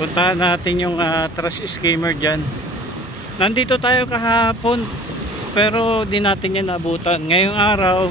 Puntahan natin yung trash skimmer dyan. Nandito tayo kahapon pero di natin yan naabutan. Ngayong araw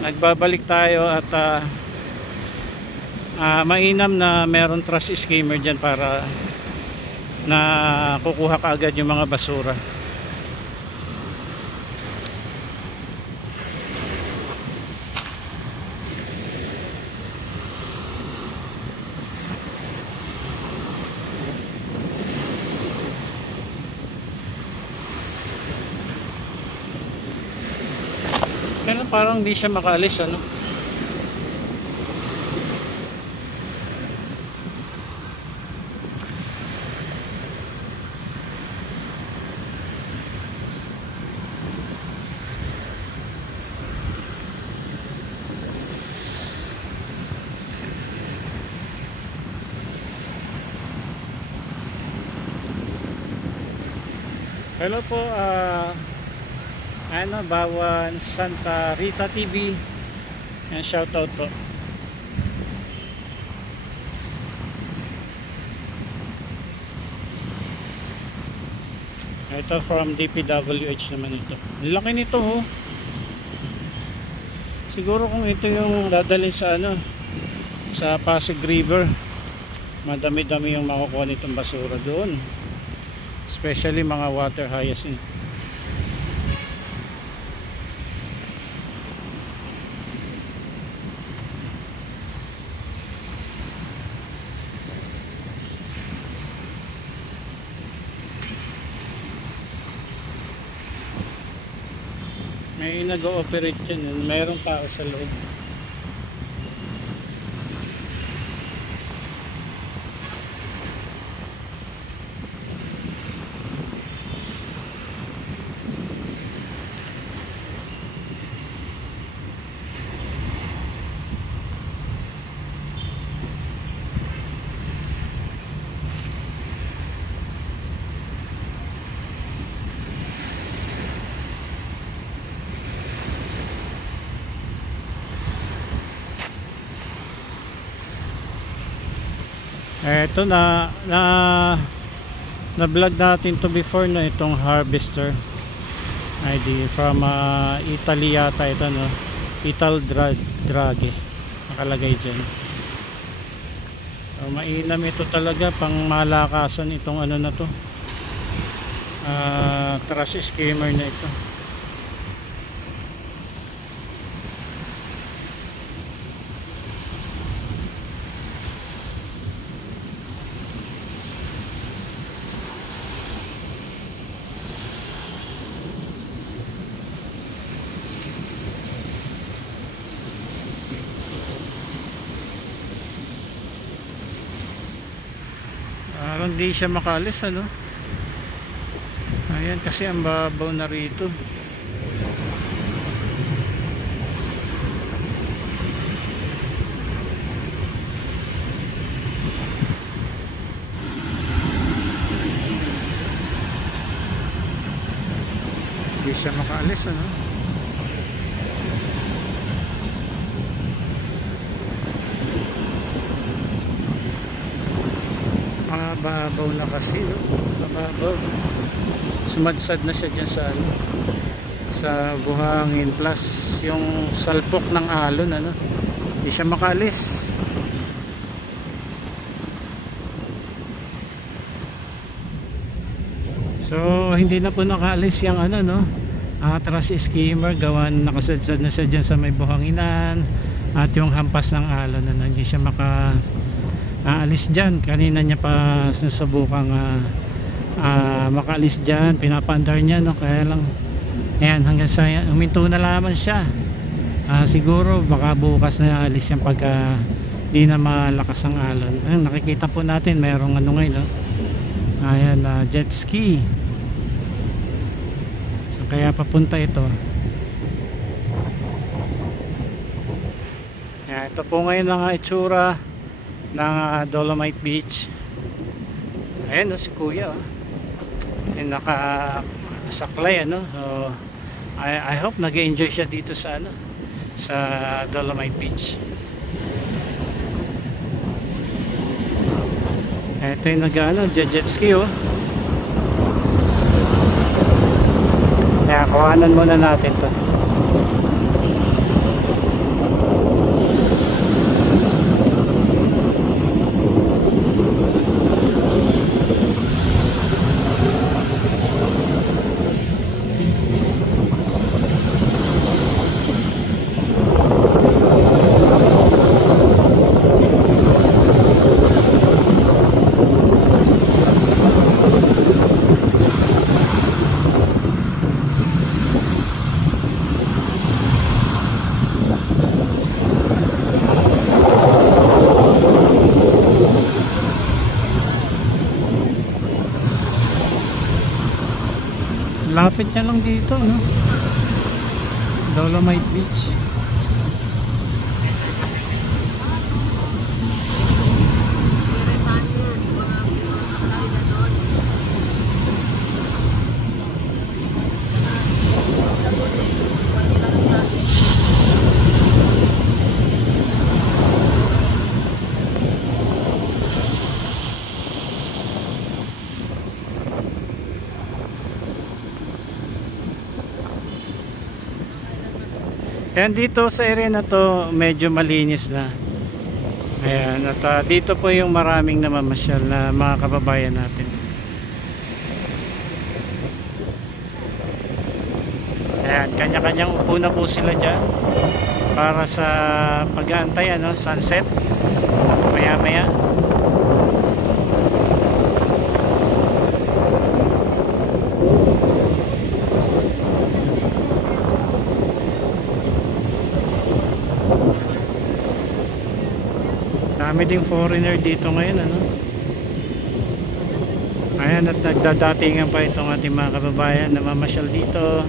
nagbabalik tayo at mainam na meron trash skimmer dyan para na kukuha kaagad yung mga basura. Pero parang hindi siya makaalis, ano? Hello po, Bawan Santa Rita TV. Yan, shoutout po. Ito from DPWH naman ito. Laki nito, ho. Siguro kung ito yung dadalhin sa sa Pasig River, madami-dami yung makukuha nitong basura doon. Especially mga water hyacinth. May nag-ooperate yun. Mayroong tao sa loob. Ito na vlog natin to before na itong harvester ID from Italy yata ito, no? Ital Draghi nakalagay dyan. So, mainam ito talaga, pang malakasan itong na to, trash skimmer na ito. Hindi siya makaalis, ano? Ayan, kasi ang babaw na rito. Hindi siya makaalis, ano? Mababaw na kasi, no? Mababaw. Sumadsad na siya dyan sa buhangin, plus yung salpok ng alon, ano? Hindi siya makaalis. So hindi na po nakaalis yung trash skimmer, gawan nakasadsad na siya dyan sa may buhanginan at yung hampas ng alon, ano? Hindi siya aalis dyan. Kanina niya pa sinusubukang makaalis dyan, pinapaandar niya, no? Kaya lang ayan, hanggang sa huminto na lamang siya. Siguro baka bukas na alis yan pagka di na malakas ang alon. Ayun, nakikita po natin mayroong ngayon, no? Ayan, jet ski. So kaya papunta ito. Ayan, ito po ngayon ang itsura ng Dolomite Beach. Ayan, si kuya, nakasaklay, so, I hope nag-enjoy siya dito sa Dolomite Beach. Ito yung nag-ano, jet ski oh. Kaya kuhanan muna natin to. Lapit niya lang dito, no? Dolomite Beach. Yan dito sa area na to medyo malinis na. Ayan, at dito po yung maraming namamasyal na mga kababayan natin. Ayan, kanya-kanyang upo na po sila dyan para sa pag-aantay, ano, sunset maya maya. Dami ding foreigner dito ngayon, ano. Ayan, at nagdadatingan pa itong ating mga kababayan na mamasyal dito.